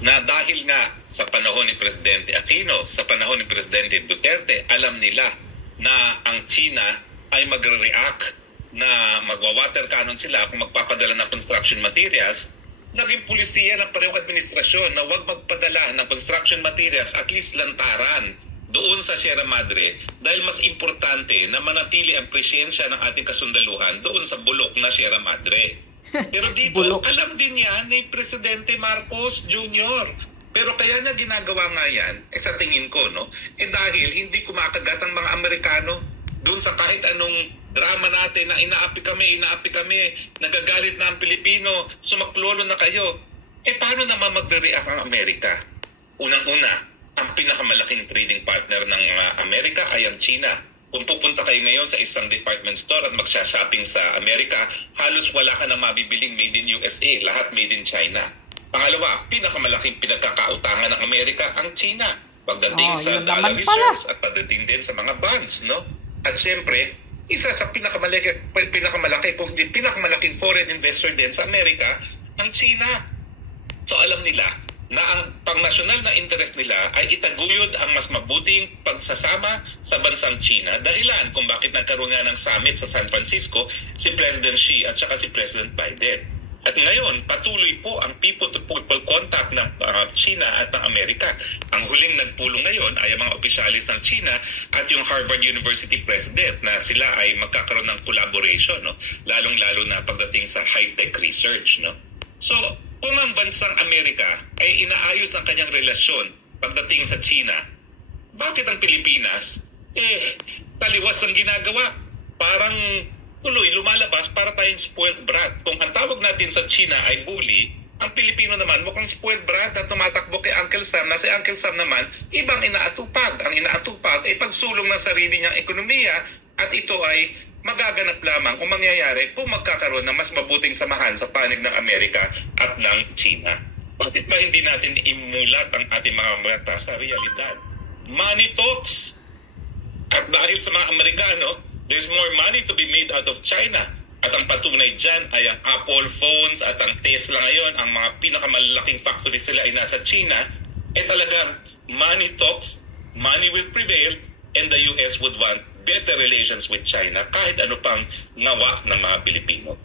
na dahil nga sa panahon ni Presidente Aquino, sa panahon ni Presidente Duterte, alam nila na ang China ay magre-react na magwa-water cannon sila kung magpapadala ng construction materials. Naging pulisiya ng parehong administrasyon na huwag magpadala ng construction materials, at least lantaran doon sa Sierra Madre, dahil mas importante na manatili ang presensya ng ating kasundaluhan doon sa bulok na Sierra Madre. Pero dito, alam din yan ni Presidente Marcos Jr. Pero kaya niya ginagawa nga yan, sa tingin ko, no? Dahil hindi kumakagat ang mga Amerikano doon sa kahit anong drama natin na inaapi kami, nagagalit na ang Pilipino, sumaklolo na kayo. Paano naman magre-react ang Amerika? Unang-una, ang pinakamalaking trading partner ng Amerika ay ang China. Kung pupunta kayo ngayon sa isang department store at magsha-shopping sa Amerika, halos wala ka na mabibiling made in USA, lahat made in China. Pangalawa, pinakamalaking pinagkakautangan ng Amerika ang China. Pagdating sa dollar reserves at pagdating din sa mga bonds, no? At syempre, isa sa pinakamalaki, kung hindi pinakamalaking foreign investor din sa Amerika, ang China. So alam nila na ang pang-nasyonal na interest nila ay itaguyod ang mas mabuting pagsasama sa bansang China, dahilan kung bakit nagkaroon nga ng summit sa San Francisco si President Xi at saka si President Biden. At ngayon, patuloy po ang people-to-people contact ng China at ng Amerika. Ang huling nagpulong ngayon ay ang mga opisyalis ng China at yung Harvard University President na sila ay magkakaroon ng collaboration, no? Lalong-lalo na pagdating sa high-tech research, no? So, kung ang bansang Amerika ay inaayos ang kanyang relasyon pagdating sa China, bakit ang Pilipinas, taliwas ang ginagawa? Parang tuloy lumalabas para tayong spoiled brat. Kung ang tawag natin sa China ay bully, ang Pilipino naman mukhang spoiled brat na tumatakbo kay Uncle Sam, na si Uncle Sam naman ibang inaatupag. Ang inaatupag ay pagsulong ng sarili niyang ekonomiya, at ito ay magaganap lamang kung mangyayari kung magkakaroon ng mas mabuting samahan sa panig ng Amerika at ng China. Bakit ba hindi natin imulat ang ating mga mata sa realidad? Money talks. At dahil sa mga Amerikano, there's more money to be made out of China. At ang patunay dyan ay ang Apple phones at ang Tesla ngayon, ang mga pinakamalaking factories sila ay nasa China. Talagang money talks, money will prevail, and the US would want better relations with China kahit ano pang ngawa ng mga Pilipino.